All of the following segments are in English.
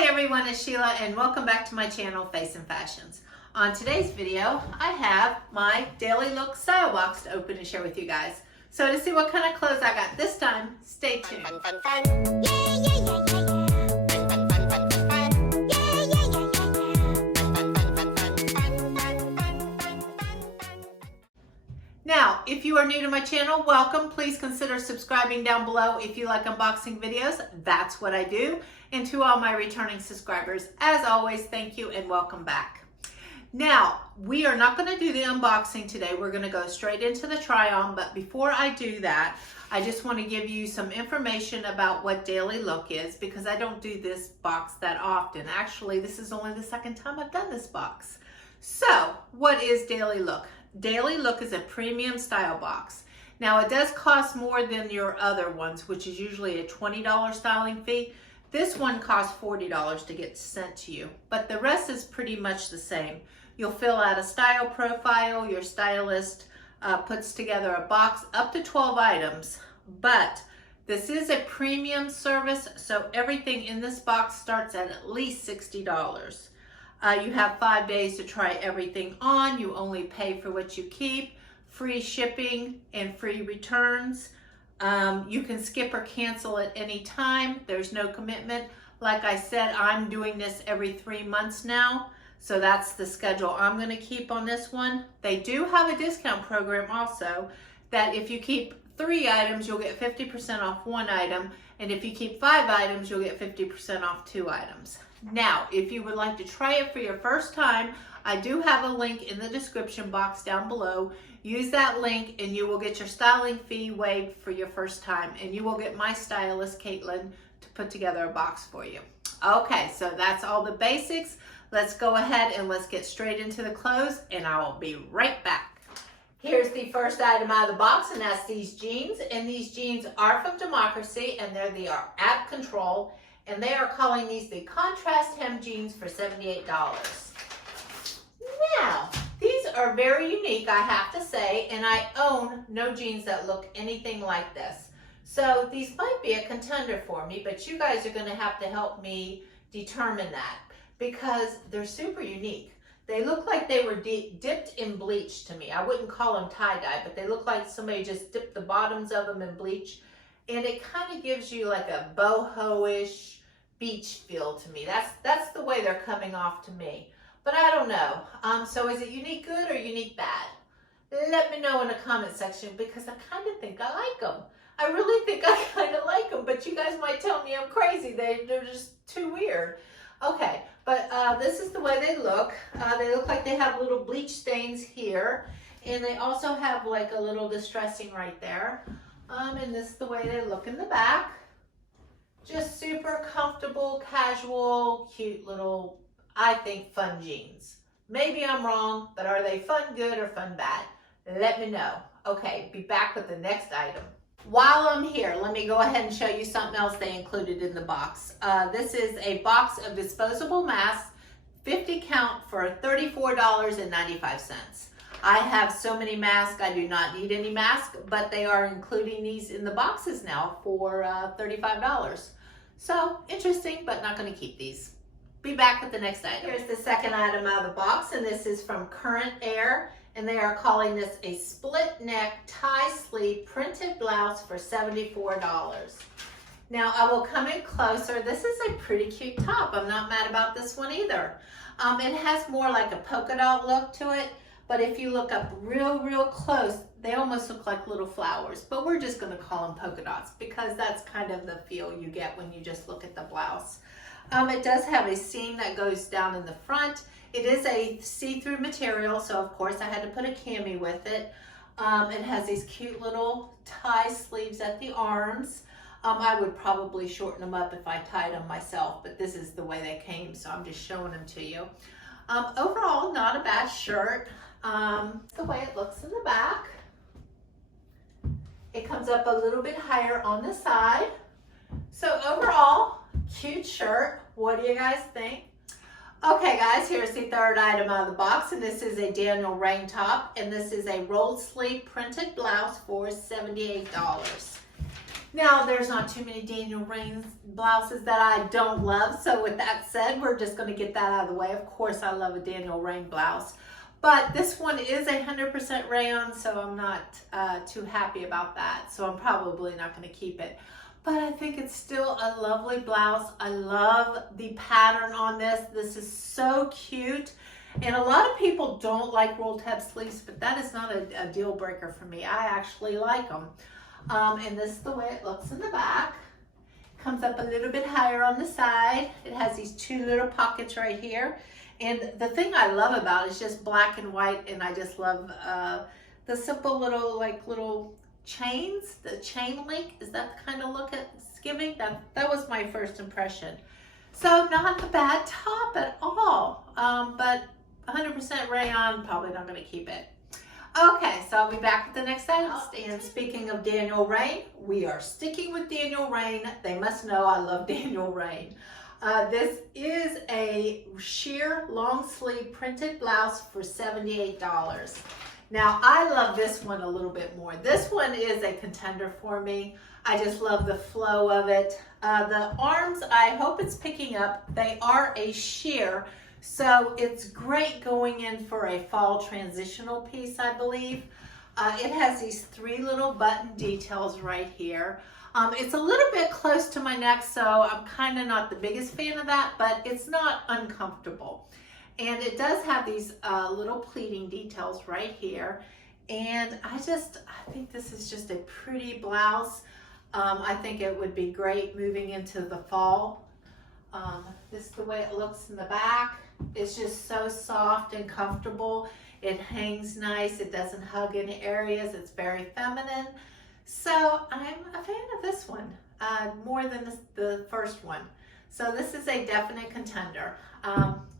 Hi everyone, it's Sheila and welcome back to my channel, Face and Fashions. On today's video, I have my Dailylook style box to open and share with you guys. So to see what kind of clothes I got this time, stay tuned. Now, if you are new to my channel, welcome. Please consider subscribing down below if you like unboxing videos. That's what I do. And to all my returning subscribers, as always, thank you and welcome back. Now, we are not going to do the unboxing today. We're going to go straight into the try-on. But before I do that, I just want to give you some information about what Dailylook is because I don't do this box that often. Actually, this is only the second time I've done this box. So, what is Dailylook? Dailylook is a premium style box. Now it does cost more than your other ones, which is usually a $20 styling fee. This one costs $40 to get sent to you, but the rest is pretty much the same. You'll fill out a style profile, your stylist puts together a box up to 12 items, but this is a premium service, so everything in this box starts at least $60. You have 5 days to try everything on. You only pay for what you keep, free shipping and free returns. You can skip or cancel at any time. There's no commitment. Like I said, I'm doing this every 3 months now. So that's the schedule I'm going to keep on this one. They do have a discount program also that if you keep 3 items, you'll get 50% off 1 item. And if you keep 5 items, you'll get 50% off 2 items. Now, if you would like to try it for your first time, I do have a link in the description box down below. Use that link and you will get your styling fee waived for your first time, and you will get my stylist, Caitlin, to put together a box for you. Okay, so that's all the basics. Let's go ahead and let's get straight into the clothes, and I will be right back. Here's the first item out of the box, and that's these jeans. And these jeans are from Democracy, and they are at Control. And they are calling these the contrast hem jeans for $78. Now, these are very unique, I have to say, and I own no jeans that look anything like this. So these might be a contender for me, but you guys are going to have to help me determine that because they're super unique. They look like they were dipped in bleach to me. I wouldn't call them tie-dye, but they look like somebody just dipped the bottoms of them in bleach. And it kind of gives you like a boho-ish beach feel to me. That's the way they're coming off to me. But I don't know. So is it unique good or unique bad? Let me know in the comment section because I kind of think I like them. I really think I kind of like them, but you guys might tell me I'm crazy. They're just too weird. Okay, but this is the way they look. They look like they have little bleach stains here. And they also have like a little distressing right there. And this is the way they look in the back. Just super comfortable, casual, cute little, I think, fun jeans. Maybe I'm wrong, but are they fun good or fun bad? Let me know. Okay, be back with the next item. While I'm here, let me go ahead and show you something else they included in the box. This is a box of disposable masks, 50 count for $34.95. I have so many masks, I do not need any masks, but they are including these in the boxes now for $35. So, interesting, but not going to keep these. Be back with the next item. Here's the second item out of the box, and this is from Current Air, and they are calling this a split neck tie sleeve printed blouse for $74. Now, I will come in closer. This is a pretty cute top. I'm not mad about this one either. It has more like a polka dot look to it. But if you look up real close, they almost look like little flowers. But we're just going to call them polka dots because that's kind of the feel you get when you just look at the blouse. It does have a seam that goes down in the front. It is a see-through material, so of course I had to put a cami with it. It has these cute little tie sleeves at the arms. I would probably shorten them up if I tied them myself, but this is the way they came, so I'm just showing them to you. Overall, not a bad shirt. The way it looks in the back. It comes up a little bit higher on the side. So overall, cute shirt. What do you guys think? Okay guys, here's the third item out of the box, and this is a Daniel Rainn top, and this is a rolled sleeve printed blouse for $78. Now, there's not too many Daniel Rainn blouses that I don't love. So with that said, we're just going to get that out of the way. Of course, I love a Daniel Rainn blouse. But this one is 100% rayon, so I'm not too happy about that. So I'm probably not going to keep it. But I think it's still a lovely blouse. I love the pattern on this. This is so cute. And a lot of people don't like roll tab sleeves, but that is not a deal breaker for me. I actually like them. And this is the way it looks in the back. Comes up a little bit higher on the side. It has these two little pockets right here. And the thing I love about it is just black and white, and I just love the simple little chains, the chain link. Is that the kind of look it's giving? That was my first impression. So not a bad top at all, but 100% rayon, probably not going to keep it. Okay, so I'll be back with the next item. And speaking of Daniel Rainn, we are sticking with Daniel Rainn. They must know I love Daniel Rainn. This is a sheer long sleeve printed blouse for $78. Now, I love this one a little bit more. This one is a contender for me. I just love the flow of it. The arms, I hope it's picking up. They are a sheer, so it's great going in for a fall transitional piece, I believe. It has these three little button details right here. It's a little bit close to my neck, so I'm kind of not the biggest fan of that, but it's not uncomfortable. And it does have these little pleating details right here. And I think this is just a pretty blouse. I think it would be great moving into the fall. This is the way it looks in the back. It's just so soft and comfortable. It hangs nice. It doesn't hug any areas. It's very feminine. So I'm a fan of this one more than the first one. So this is a definite contender.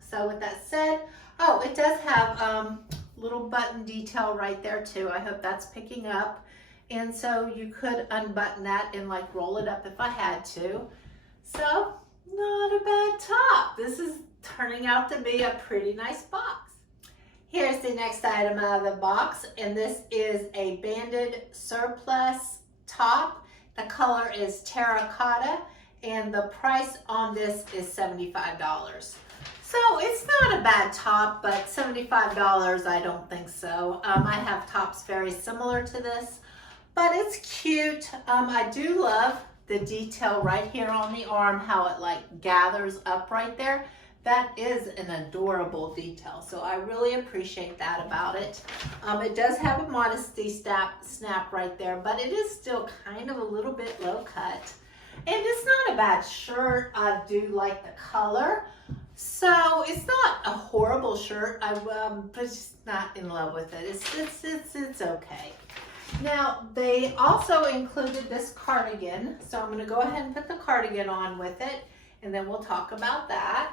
So with that said, oh, it does have little button detail right there too. I hope that's picking up. And so you could unbutton that and like roll it up if I had to. So not a bad top. This is turning out to be a pretty nice box. Here's the next item out of the box, and this is a banded surplus top. The color is Terra Cotta, and the price on this is $75. So it's not a bad top, but $75, I don't think so. I have tops very similar to this, but it's cute. I do love the detail right here on the arm, how it like gathers up right there. That is an adorable detail, so I really appreciate that about it. It does have a modesty snap right there, but it is still kind of a little bit low cut. And it's not a bad shirt. I do like the color. So it's not a horrible shirt. I'm just not in love with it. It's okay. Now, they also included this cardigan, so I'm going to go ahead and put the cardigan on with it, and then we'll talk about that.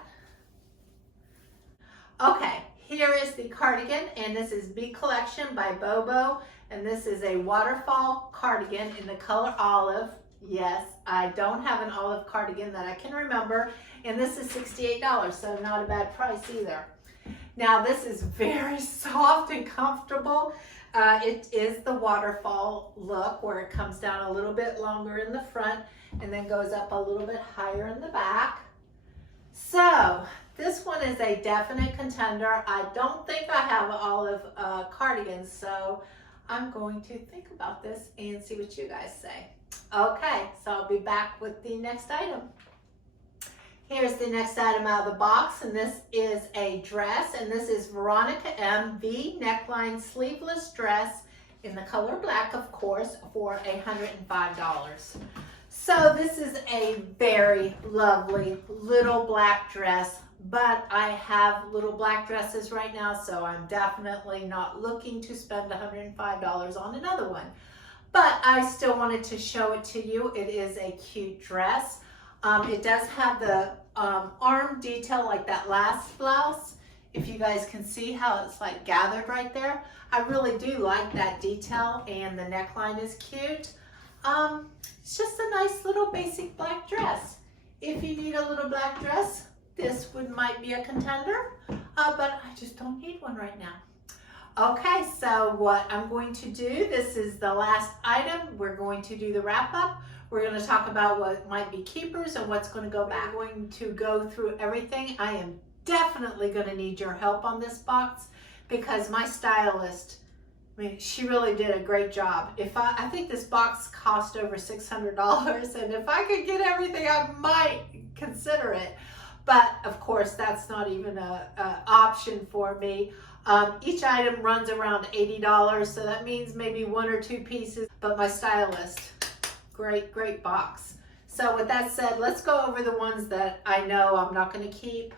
Okay, here is the cardigan, and this is B Collection by Bobo, and this is a waterfall cardigan in the color olive. Yes, I don't have an olive cardigan that I can remember, and this is $68, so not a bad price either. Now, this is very soft and comfortable. It is the waterfall look, where it comes down a little bit longer in the front and then goes up a little bit higher in the back. So this one is a definite contender. I don't think I have olive cardigans, so I'm going to think about this and see what you guys say. Okay, so I'll be back with the next item. Here's the next item out of the box, and this is a dress, and this is Veronica M V neckline sleeveless dress in the color black, of course, for $105. So this is a very lovely little black dress, but I have little black dresses right now, so I'm definitely not looking to spend $105 on another one. But I still wanted to show it to you. It is a cute dress. It does have the arm detail like that last blouse. If you guys can see how it's like gathered right there. I really do like that detail, and the neckline is cute. It's just a nice little basic black dress. If you need a little black dress, this might be a contender, but I just don't need one right now. Okay, so what I'm going to do, this is the last item. We're going to do the wrap up. We're going to talk about what might be keepers and what's going to go back. We're going to go through everything. I am definitely going to need your help on this box because my stylist, I mean, she really did a great job. I think this box cost over $600, and if I could get everything, I might consider it. But of course, that's not even a option for me. Each item runs around $80, so that means maybe 1 or 2 pieces. But my stylist, great box. So with that said, let's go over the ones that I know I'm not going to keep.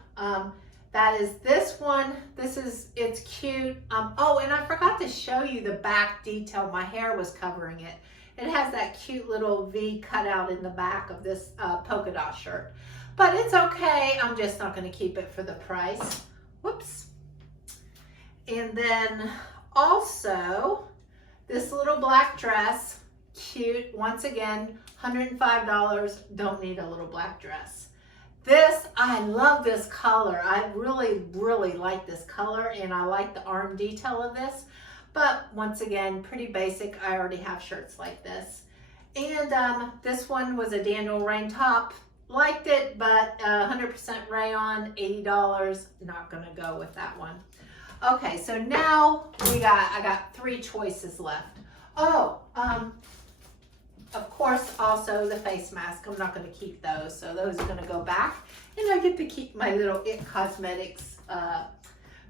That is this one. It's cute. Oh, and I forgot to show you the back detail. My hair was covering it. It has that cute little V cutout in the back of this polka dot shirt. But it's okay. I'm just not going to keep it for the price. Whoops. And then also this little black dress, cute. Once again, $105. Don't need a little black dress. This, I love this color. I really like this color, and I like the arm detail of this. But once again, pretty basic. I already have shirts like this. And this one was a Daniel Rainn top. Liked it, but 100% rayon, $80. Not gonna go with that one. Okay, so now I got 3 choices left. Oh, of course, also the face mask. I'm not going to keep those, so those are going to go back. And I get to keep my little It Cosmetics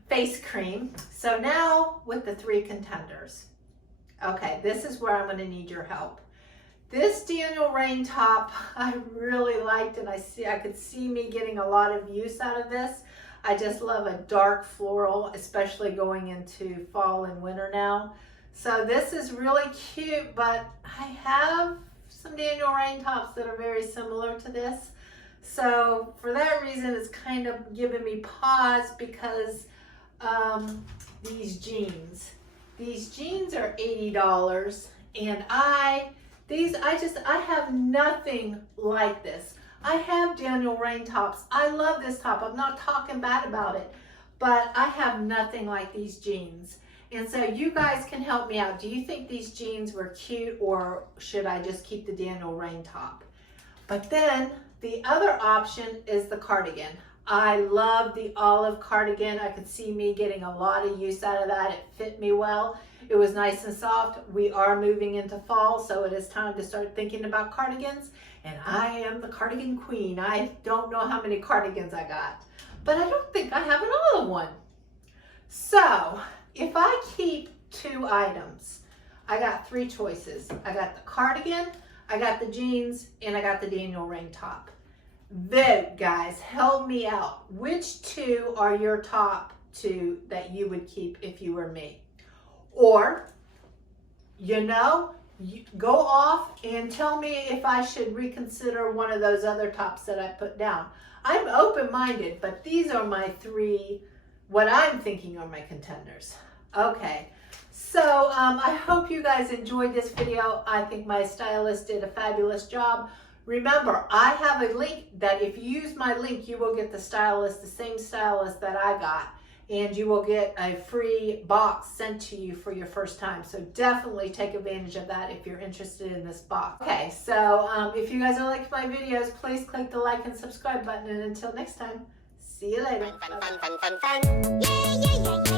face cream. So now with the 3 contenders. Okay, this is where I'm going to need your help. This Daniel Rainn top I really liked, and I could see me getting a lot of use out of this. I just love a dark floral, especially going into fall and winter now. So this is really cute, but I have some Daniel Rainn tops that are very similar to this. So for that reason, it's kind of giving me pause because these jeans are $80, and I have nothing like this. I have Daniel Rainn tops. I love this top. I'm not talking bad about it, but I have nothing like these jeans. And so you guys can help me out. Do you think these jeans were cute, or should I just keep the Daniel Rainn top? But then the other option is the cardigan. I love the olive cardigan. I could see me getting a lot of use out of that. It fit me well. It was nice and soft. We are moving into fall, so it is time to start thinking about cardigans. And I am the cardigan queen. I don't know how many cardigans I got, but I don't think I have an olive one. So if I keep 2 items, I got 3 choices. I got the cardigan, I got the jeans, and I got the Daniel Rainn top. Vote, guys, help me out. Which 2 are your top 2 that you would keep if you were me? Or, you know, go off and tell me if I should reconsider one of those other tops that I put down. I'm open-minded, but these are my 3, what I'm thinking are my contenders. Okay, so I hope you guys enjoyed this video. I think my stylist did a fabulous job. Remember, I have a link that if you use my link, you will get the same stylist that I got. And you will get a free box sent to you for your first time. So definitely take advantage of that if you're interested in this box. Okay, so if you guys like my videos, please click the like and subscribe button. And until next time, see you later. Fun, fun, fun, fun, fun. Yeah, yeah, yeah, yeah.